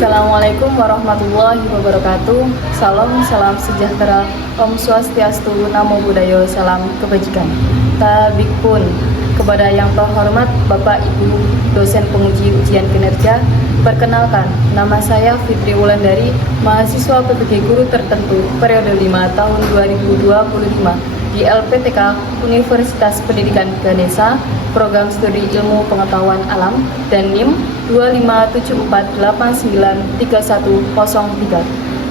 Assalamualaikum warahmatullahi wabarakatuh. Salam sejahtera, Om Swastiastu, Namo Buddhaya, salam kebajikan. Tabikpun, kepada yang terhormat Bapak Ibu dosen penguji ujian kinerja, perkenalkan, nama saya Fitri Wulandari, mahasiswa PPG Guru Tertentu periode 5 tahun 2025 di LPTK Universitas Pendidikan Ganesha, Program Studi Ilmu Pengetahuan Alam, dan NIM 25748931003.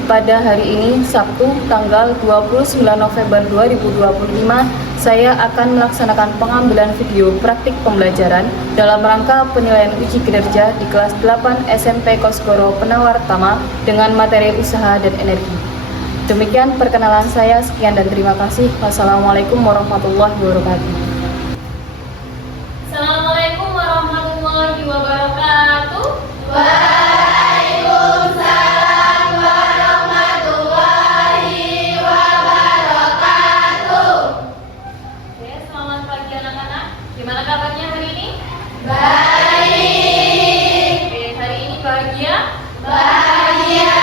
Pada hari ini, Sabtu, tanggal 29 November 2025, saya akan melaksanakan pengambilan video praktik pembelajaran dalam rangka penilaian uji kinerja di kelas 8 SMP Kosgoro Penawar Tama dengan materi usaha dan energi. Demikian perkenalan saya, sekian dan terima kasih. Wassalamualaikum warahmatullahi wabarakatuh. Assalamualaikum warahmatullahi wabarakatuh. Waalaikumsalam warahmatullahi wabarakatuh. Oke, selamat pagi anak-anak. Gimana kabarnya hari ini? Baik. Oke, hari ini bahagia? Bahagia.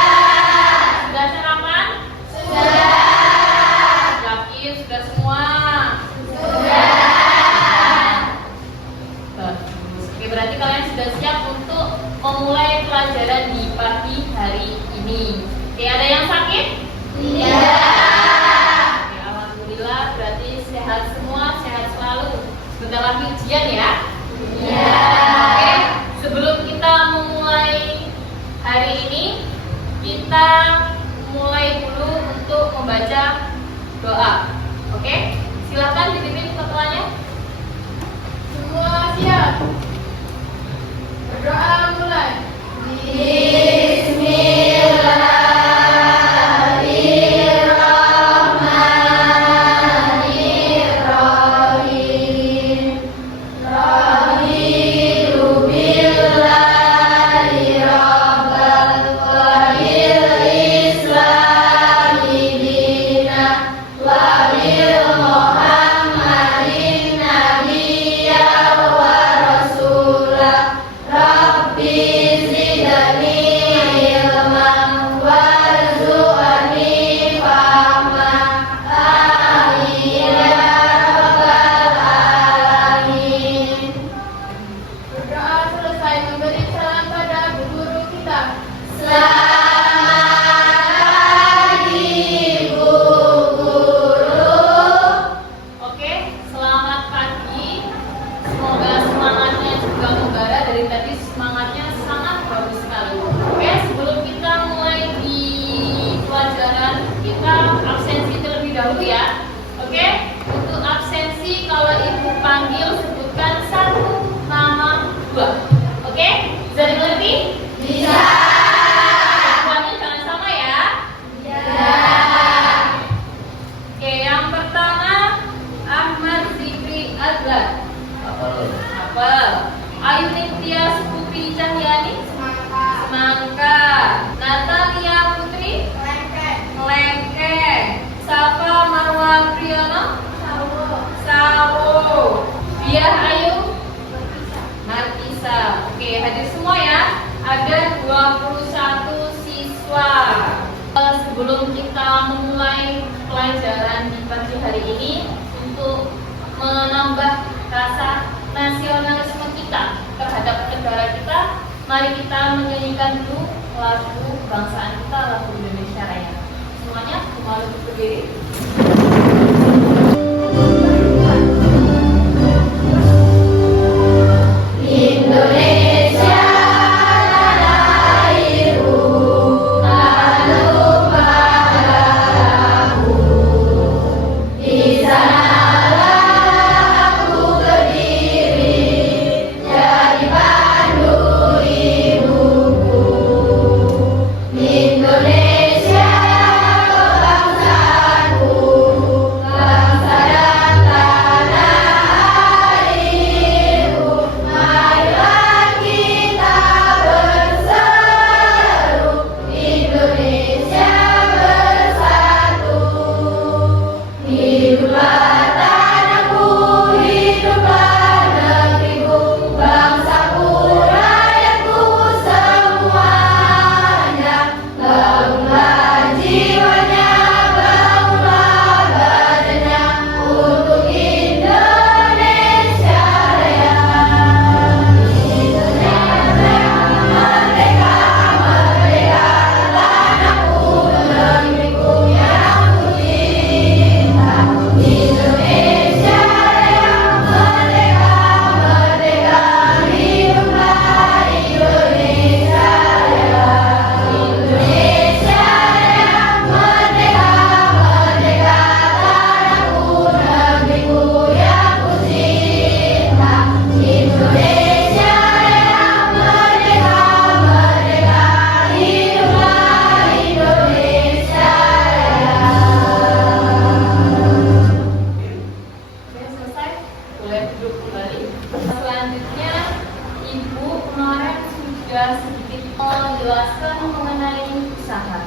Sudah sarapan? Sudah. Yakin sudah semua? Sudah. Bagus. Oke, berarti kalian sudah siap untuk memulai pelajaran di pagi hari ini. Oke, ada yang sakit? Tidak. Oke, alhamdulillah, berarti sehat semua, sehat selalu. Sebentar lagi ujian ya? Ya. Oke, sebelum kita memulai hari ini, kita mulai dulu untuk membaca doa. Oke, silakan dipimpin ketuanya. Semua siap. Berdoa mulai. Bismillahirrahmanirrahim. Raditu billahi rabbal wa bil islami dinan wa bil Muhammadin nabiyyan wa rasulah. Rabbi zidni ilman warzuqni fahman. Amin ya rabbal alamin. Berdoa selesai, memberi salam pada guru kita. Selamat pagi Bu Guru. Oke, selamat pagi. Semoga semangatnya juga membara. Dari tadi semangatnya sangat bagus sekali. Oke, sebelum kita mulai di pelajaran, kita absensi terlebih dahulu ya. Oke, untuk absensi kalau ibu panggil sebutkan satu nama dua. Oke, bisa dimengerti? Bisa. Semuanya jangan sama ya. Ya. Oke, yang pertama Ahmad Zikri Azhar. Apel. Ayu Nitya Putri Cahyani. Semangka. Natalia Putri. Melengkeng. Safa Marwa Priyono. Sawo. Biah Ayu. Markisa. Oke, hadir semua ya. Ada 21 siswa. Sebelum kita memulai pelajaran di pagi hari ini, untuk menambah rasa nasionalisme kita terhadap negara kita, mari kita menyanyikan dulu lagu kebangsaan kita, lagu Indonesia Raya. Semuanya kembali berdiri. Indonesia tanah airku, tak lupa darahku. Di sanalah aku berdiri, jadi pandu ibuku. Indonesia kebangsaanku, sedikit menjelaskan mengenai usaha.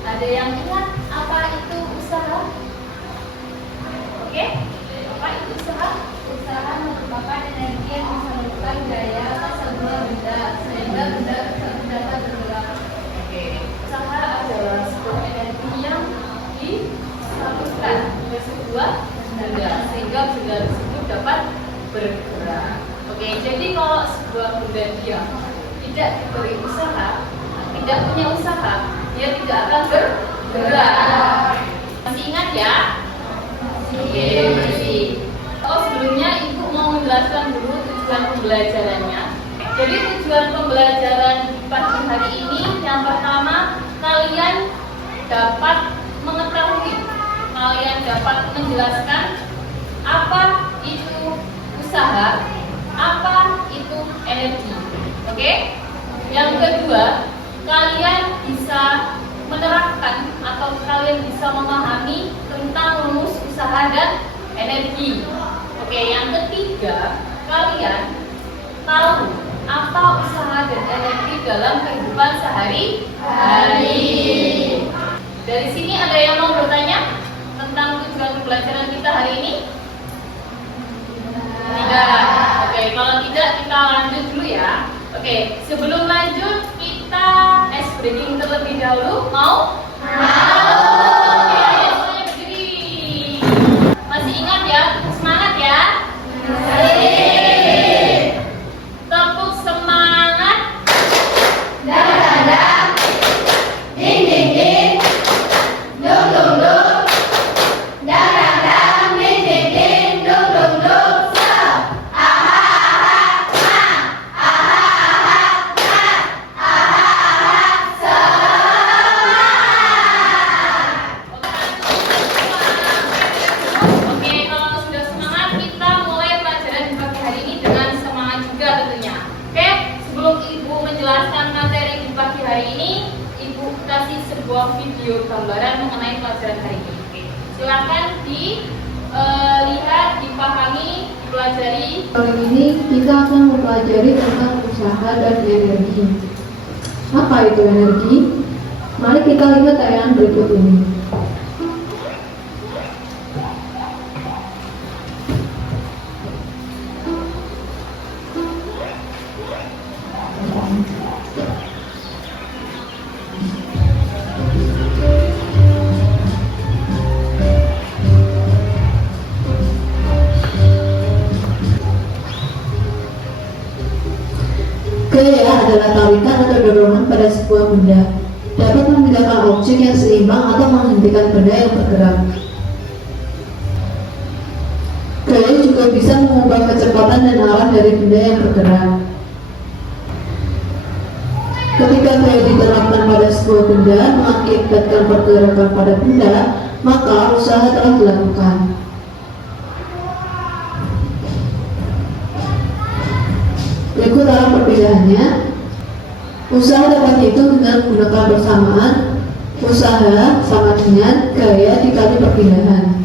Ada yang ingat apa itu usaha? Oke, apa itu usaha? Usaha merupakan energi yang menyalurkan daya sebuah benda sehingga benda tersebut dapat bergerak. Oke, usaha adalah sebuah energi yang disalurkan ke sebuah benda sehingga benda tersebut dapat bergerak. Oke, jadi kalau sebuah benda diam tidak diberi usaha, tidak punya usaha, dia tidak akan bergerak. Masih ingat ya? Oke, masih. Oh, sebelumnya Ibu mau menjelaskan dulu tujuan pembelajarannya. Jadi tujuan pembelajaran pagi hari ini yang pertama, kalian dapat mengetahui, kalian dapat menjelaskan apa itu usaha, apa itu energi. Oke? Yang kedua, kalian bisa menerapkan atau kalian bisa memahami tentang rumus usaha dan energi. Oke, yang ketiga, kalian tahu apa usaha dan energi dalam kehidupan sehari-hari. Dari sini ada yang mau bertanya tentang tujuan pembelajaran kita hari ini? Tidak. Oke, kalau tidak kita lanjut dulu ya. Oke, sebelum lanjut kita ice breaking terlebih dahulu. Mau? Oke, ayo semuanya berdiri. Masih ingat ya? Semangat ya. Tepuk semangat. Dadang, ding ding ding, dung dung dung. Dadang, ding ding ding, dung dung dung. Oke, kalau sudah semangat kita mulai pelajaran di pagi hari ini dengan semangat juga tentunya. Oke, sebelum Ibu menjelaskan materi di pagi hari ini, Ibu kasih sebuah video gambaran mengenai pelajaran hari ini. Oke, silakan dilihat, dipahami, dipelajari. Kali ini kita akan mempelajari tentang usaha dan energi. Apa itu energi? Mari kita lihat tayangan berikut ini. Gaya adalah tarikan atau dorongan pada sebuah benda, dapat memindahkan objek yang seimbang atau menghentikan benda yang bergerak. Gaya juga bisa mengubah kecepatan dan arah dari benda yang bergerak. Ketika gaya diterapkan pada sebuah benda mengakibatkan pergerakan pada benda, maka usaha telah dilakukan. Berikut arah perbedaannya. Usaha dapat dihitung dengan menggunakan persamaan. Usaha sama dengan gaya dikali perpindahan.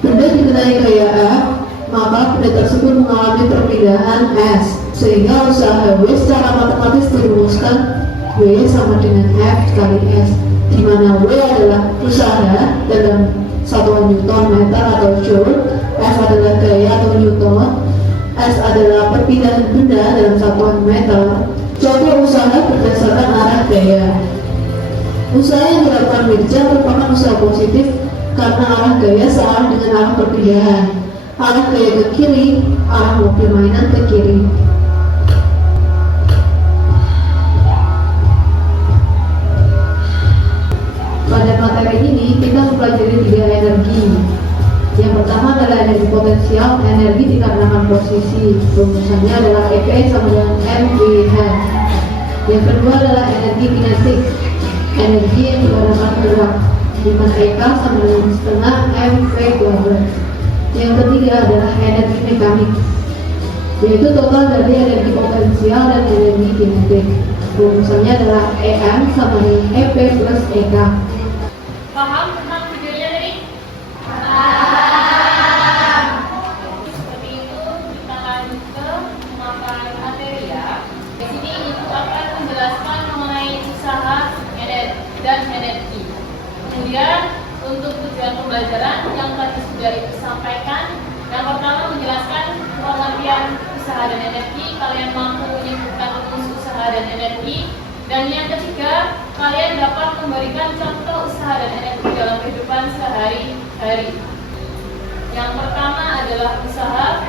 Benda dikenai gaya A, maka benda tersebut mengalami perpindahan S, sehingga usaha W secara matematis dirumuskan W sama dengan F dikali S, di mana W adalah usaha dalam satuan Newton meter atau joule, F adalah gaya atau Newton, S adalah perpindahan benda dalam satuan meter. Contoh usaha berdasarkan arah gaya. Usaha yang dilakukan Mirza merupakan usaha positif karena arah gaya searah dengan arah perpindahan. Arah gaya ke kiri, arah mobil mainan ke kiri. Pada materi ini kita mempelajari 3 energi. Yang pertama adalah energi potensial, energi dikarenakan posisi. Rumusannya adalah EP sama dengan mVH. Yang kedua adalah energi kinetik, energi yang dikarenakan gerak, di mana EK sama dengan setengah mV². Yang ketiga adalah energi mekanik, yaitu total dari energi potensial dan energi kinetik. Rumusannya adalah EM sama dengan EP plus EK. Paham tentang videonya tadi? Seperti itu, kita lanjut ke pemaparan materi ya. menjelaskan mengenai usaha dan energi. Kemudian untuk tujuan pembelajaran yang tadi sudah disampaikan, yang pertama menjelaskan pengertian usaha dan energi, kalian mampu menyebutkan rumus usaha dan energi. Dan yang ketiga, kalian dapat memberikan contoh usaha dan energi dalam kehidupan sehari-hari. Yang pertama adalah usaha.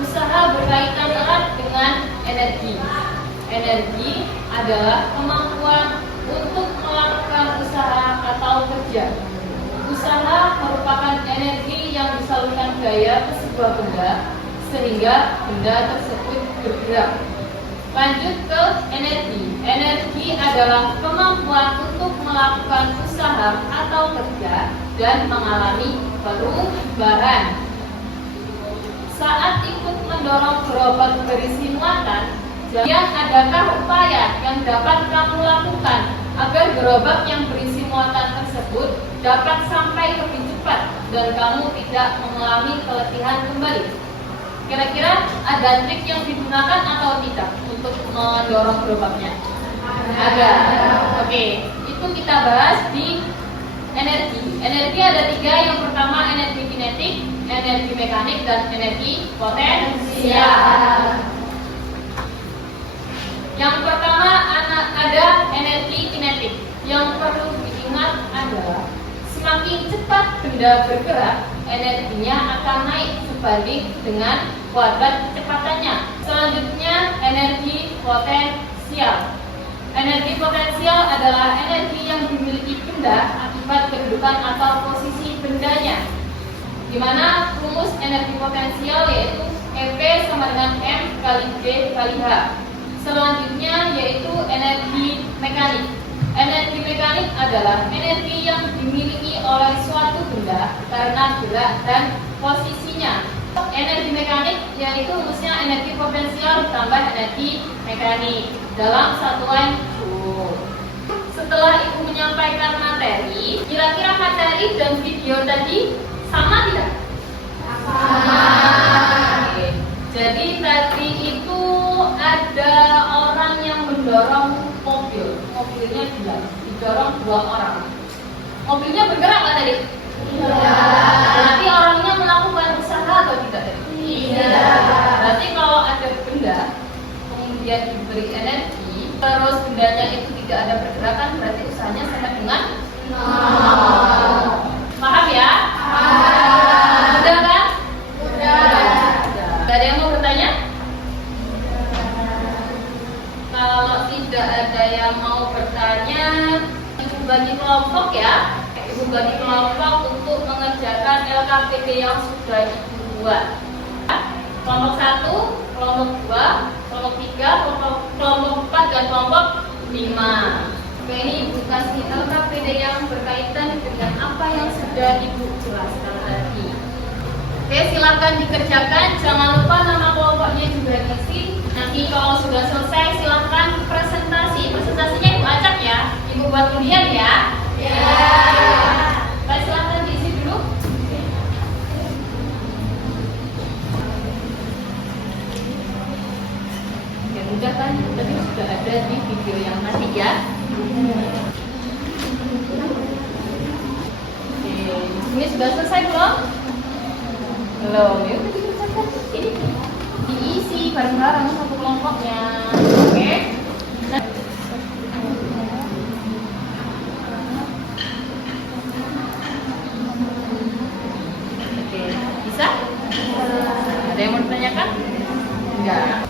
Usaha berkaitan erat dengan energi. Energi adalah kemampuan untuk melakukan usaha atau kerja. Usaha merupakan energi yang disalurkan gaya ke sebuah benda sehingga benda tersebut bergerak. Lanjut ke energi. Energi adalah kemampuan untuk melakukan usaha atau kerja dan mengalami perubahan. Saat ikut mendorong gerobak berisi muatan, dan adakah upaya yang dapat kamu lakukan agar gerobak yang berisi muatan tersebut dapat sampai lebih cepat dan kamu tidak mengalami keletihan kembali? Kira-kira ada trik yang digunakan atau tidak untuk mendorong gerobaknya? Ada. Oke, itu kita bahas di energi. Energi ada 3. Yang pertama energi kinetik, energi mekanik, dan energi potensial. Yang pertama ada energi kinetik. Yang perlu diingat adalah semakin cepat benda bergerak, energinya akan naik sebanding dengan kuadrat kecepatannya. Selanjutnya energi potensial. Energi potensial adalah energi yang dimiliki benda akibat kedudukan atau posisi bendanya. Di mana rumus energi potensial yaitu EP sama dengan M kali G kali H. Selanjutnya yaitu energi mekanik. Energi mekanik adalah energi yang dimiliki oleh suatu benda karena gerak dan posisinya. Energi mekanik yaitu rumusnya energi potensial ditambah energi mekanik dalam satuan Joule. Setelah ibu menyampaikan materi, kira-kira materi dan video tadi sama tidak? Sama. Oke. Jadi tadi itu ada orang yang mendorong mobil. Mobilnya didorong 2 orang. Mobilnya bergerak nggak tadi? Tidak. Berarti orangnya melakukan usaha atau tidak tadi? Tidak. Berarti kalau ada benda kemudian diberi energi, terus bendanya itu tidak ada pergerakan, berarti usahanya sama dengan nol. Paham ya? Mudah kan? Mudah. Gak ada yang mau bertanya? Kalau tidak ada yang mau bertanya, ibu bagi kelompok ya. Ibu bagi kelompok untuk mengerjakan LKPD yang sudah ibu buat. Kelompok 1, kelompok 2, kelompok 3, kelompok 4, dan kelompok 5. Oke, ini ibu kasih LKPD yang berkaitan dengan apa yang sudah ibu jelaskan tadi. Oke, silakan dikerjakan. Jangan lupa nama kelompoknya juga diisi. Nanti kalau sudah selesai silakan presentasi. Presentasinya ibu acak ya. Ibu buat kemudian ya. Ya. Baik, silakan diisi dulu. Ya mudah kan? Tadi sudah ada di video yang tadi ya. Oke, ini sudah selesai belum? Belum. Ya udah dikerjakan. Ini diisi bareng-bareng satu kelompoknya. Oke. Nah. Oke, bisa? Ada yang mau ditanyakan? Enggak.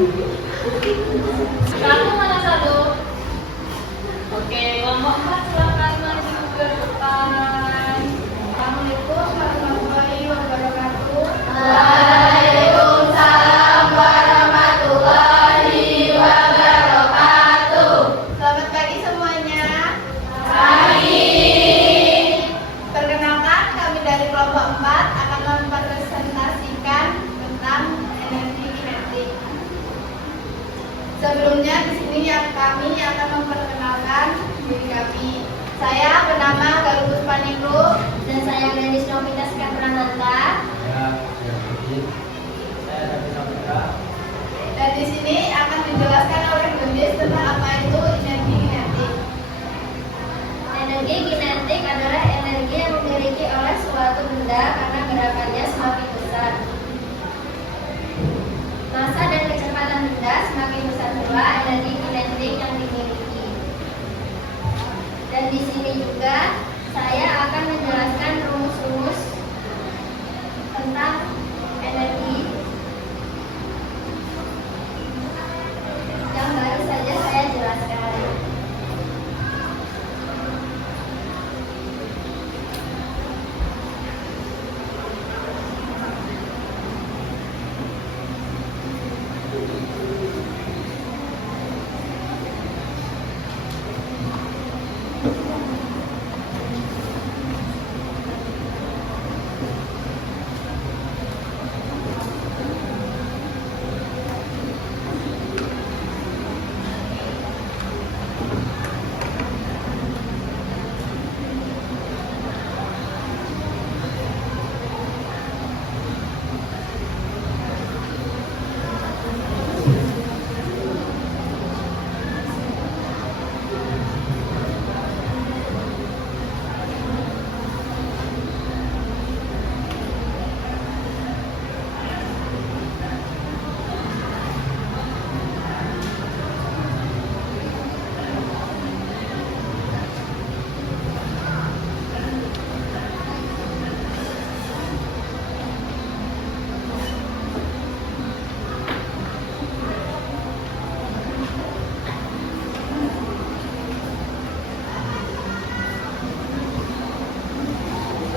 Satu mana satu? Oke, kelompok 4 silakan maju ke depan. Assalamualaikum warahmatullahi wabarakatuh. Waalaikumsalam warahmatullahi wabarakatuh. Selamat pagi semuanya. Pagi. Perkenalkan, kami dari kelompok 4 akan mempresentasikan tentang energi kinetik. Sebelumnya di sini kami akan memperkenalkan diri kami. Saya bernama Galuh Puspaningrum. Dan saya Gladys Novita Prananta. Dan di sini akan dijelaskan oleh Gendis tentang apa itu energi kinetik. Energi kinetik adalah energi yang dimiliki oleh suatu benda karena gerakannya semakin besar. Massa dan kecepatan benda semakin besar pula energi kinetik yang dimiliki. Dan di sini juga saya akan menjelaskan rumus-rumus tentang energi yang baru saja saya jelaskan.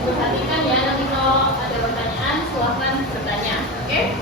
Perhatikan ya, nanti kalau ada pertanyaan silahkan bertanya. Oke?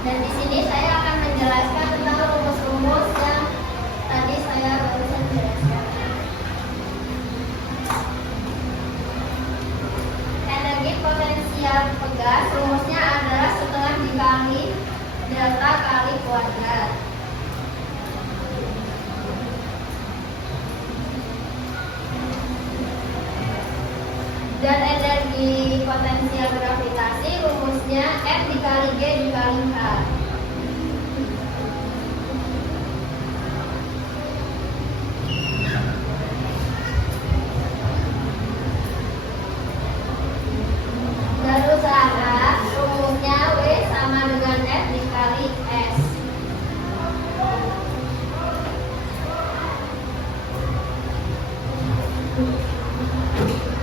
Dan di sini saya akan menjelaskan tentang rumus-rumus yang tadi saya barusan jelaskan. Energi potensial pegas rumusnya adalah setengah dikali delta kali kuadrat. Dan energi potensial gravitasi rumusnya F dikali G dikali H. Dan usaha rumusnya W sama dengan F dikali S.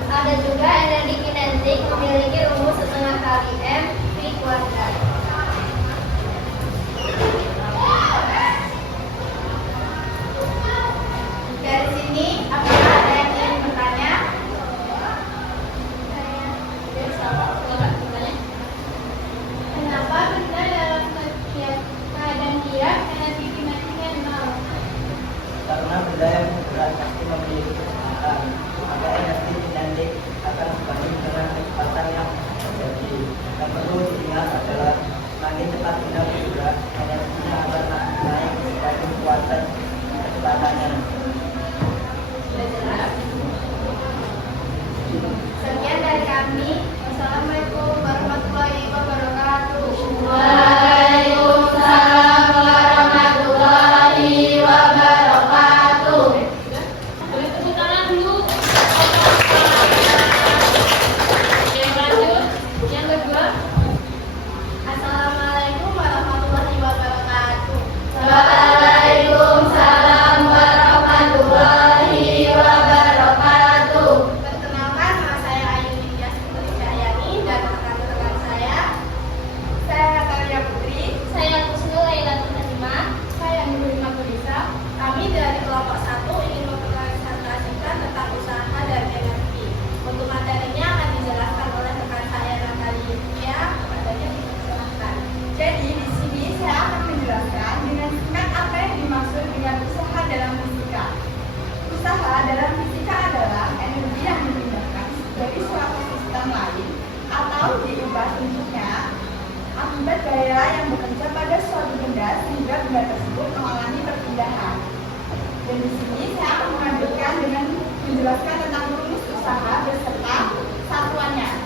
Ada juga energi kinetik memiliki rumus setengah kali M V kuadrat. Dari sini, apakah ada yang ingin bertanya? Kenapa benda dalam keadaan diam energi kinetiknya nol? Karena benda yang bergerak pasti memiliki kecepatan, maka energi kinetik akan sebanding dengan kecepatan yang terjadi. Yang perlu diingat adalah semakin cepat benda bergerak, energinya akan naik sebanding kuadrat kecepatannya. Sekian dari kami. Wassalamualaikum warahmatullahi wabarakatuh. Waalaikumsalam. perpindahan. Dan di sini saya akan mengambilkan dengan menjelaskan tentang rumus usaha beserta satuannya.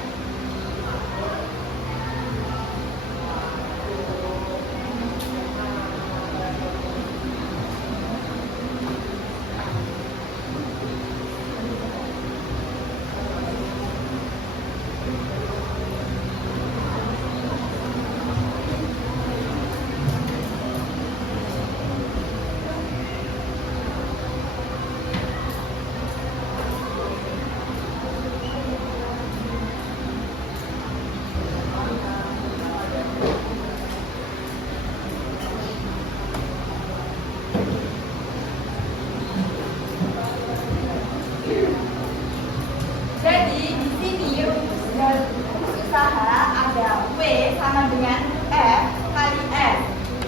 Jadi di sini rumus usaha ada W sama dengan F kali S.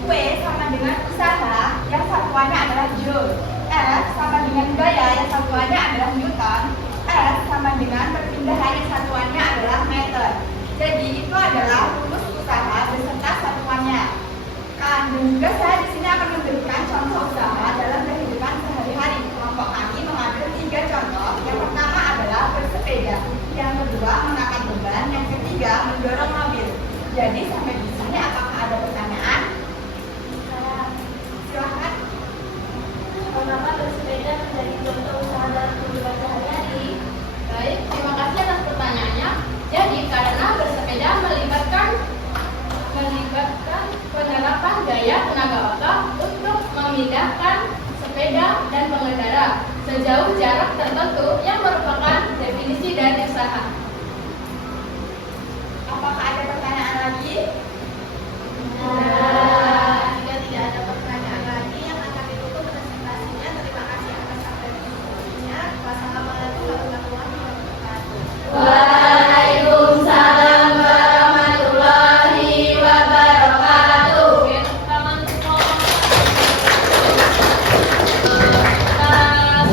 W sama dengan usaha yang satuannya adalah joule. F sama dengan gaya yang satuannya adalah Newton. S sama dengan perpindahan yang satuannya adalah meter. Jadi itu adalah rumus usaha beserta satuannya. Dan juga saya di sini akan memberikan contoh usaha dalam kehidupan sehari-hari. Kelompok kami mengambil 3 contoh. Yang pertama adalah bersepeda, yang kedua mengangkat beban, yang ketiga mendorong mobil. Jadi sampai di sini apakah ada pertanyaan? Silahkan. Mengapa bersepeda menjadi contoh usaha dalam kehidupan sehari-hari? Baik, terima kasih atas pertanyaannya. Jadi karena bersepeda melibatkan penerapan daya tenaga otak untuk memindahkan sepeda dan pengendara sejauh jarak tertentu yang merupakan definisi dari usaha. Apakah ada pertanyaan lagi? Jika tidak ada pertanyaan lagi yang akan ditutup presentasinya, terima kasih atas atensinya. Wassalamualaikum warahmatullahi wabarakatuh. Waalaikumsalam warahmatullahi wabarakatuh. Oke, teman semua. Kita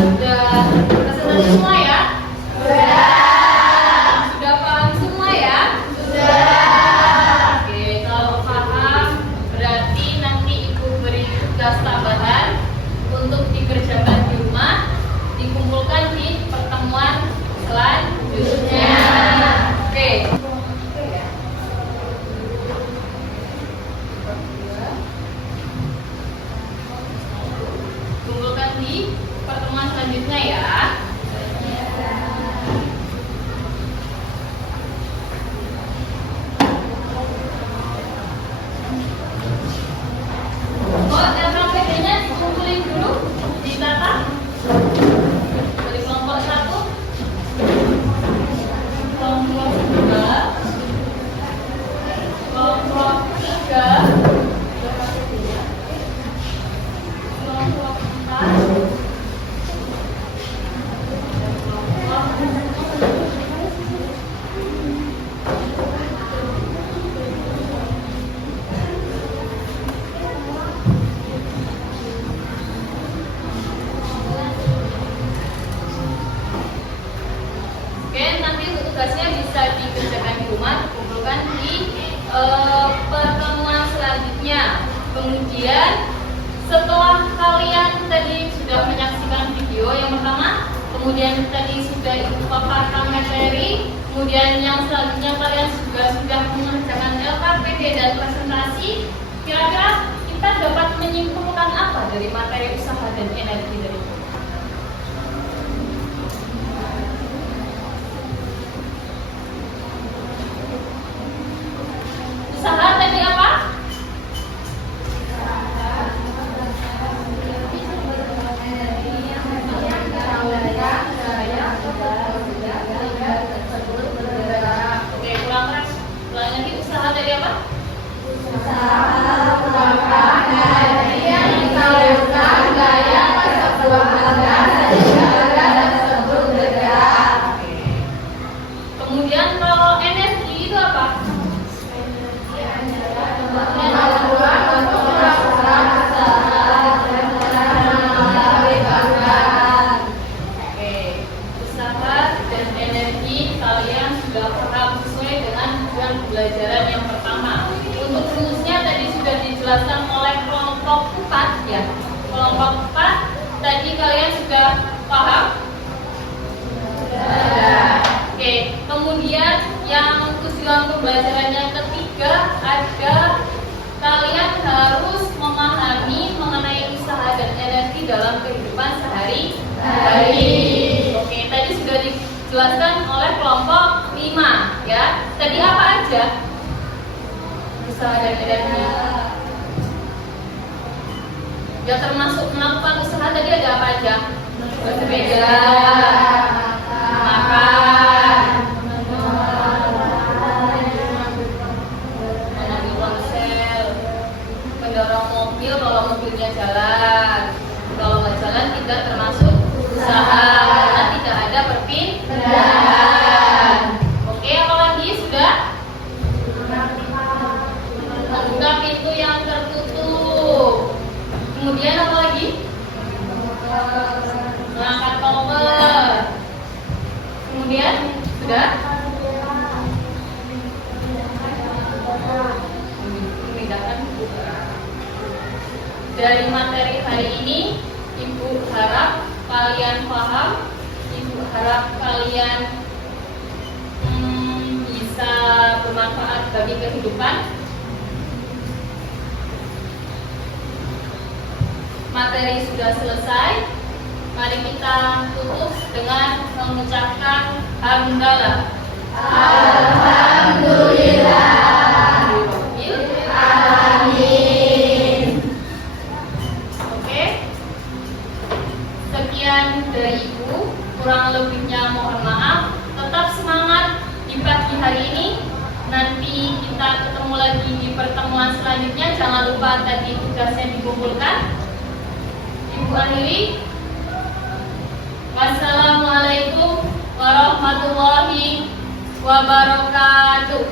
sudah presentasi semua ya? Sudah paham semua ya? Oke, kalau paham berarti nanti Ibu beri tugas tambahan untuk dikerjakan di rumah, dikumpulkan di pertemuan selanjutnya. Oke. Kumpulkan di pertemuan selanjutnya ya. Oh, dan KPD-nya dikumpulin dulu, ditata. Dari kelompok 1, kelompok 2, kelompok 3, kelompok 4, Oke, nanti untuk tugasnya bisa dikerjakan di rumah, dikumpulkan di pertemuan selanjutnya. Kemudian setelah kalian tadi sudah menyaksikan video yang pertama, kemudian tadi sudah Ibu paparkan materi, kemudian yang selanjutnya kalian juga sudah mengerjakan LKPD dan presentasi, kira-kira kita dapat menyimpulkan apa dari materi usaha dan energi dari itu? Usaha tadi apa? Oke, ulang lagi usaha tadi apa? Kemudian kalau energi itu apa? Oke, usaha dan energi kalian sudah paham sesuai dengan tujuan pembelajaran yang pertama. Untuk rumusnya tadi sudah dijelaskan oleh kelompok 4 ya. Kelompok kelompok 4 tadi kalian sudah paham? Oke, kemudian yang tujuan pembelajaran yang ketiga ada kalian harus memahami mengenai usaha dan energi dalam kehidupan sehari-hari. Oke, tadi sudah dijelaskan oleh kelompok 5 ya. Tadi apa aja? Usaha dan energi. Ya termasuk melakukan usaha tadi ada apa aja? Bersepeda, makan, mengambil ponsel, mendorong mobil kalau mobilnya jalan. Kalau nggak jalan tidak termasuk usaha karena tidak ada perpindahan. Oke, apa lagi sudah? Membuka pintu yang tertutup. Kemudian apa lagi? Mengangkat koper. Kemudian sudah? Memindahkan buku. Dari materi hari ini, Ibu harap kalian paham. Ibu harap kalian bisa bermanfaat bagi kehidupan. Materi sudah selesai. Mari kita tutup dengan mengucapkan hamdalah. Alhamdulillah. Amin. Oke. Sekian dari Ibu. Kurang lebihnya mohon maaf. Tetap semangat di pagi hari ini. Nanti kita ketemu lagi di pertemuan selanjutnya. Jangan lupa tadi tugasnya dikumpulkan. Ibu akhiri. Wassalamualaikum warahmatullahi wabarakatuh.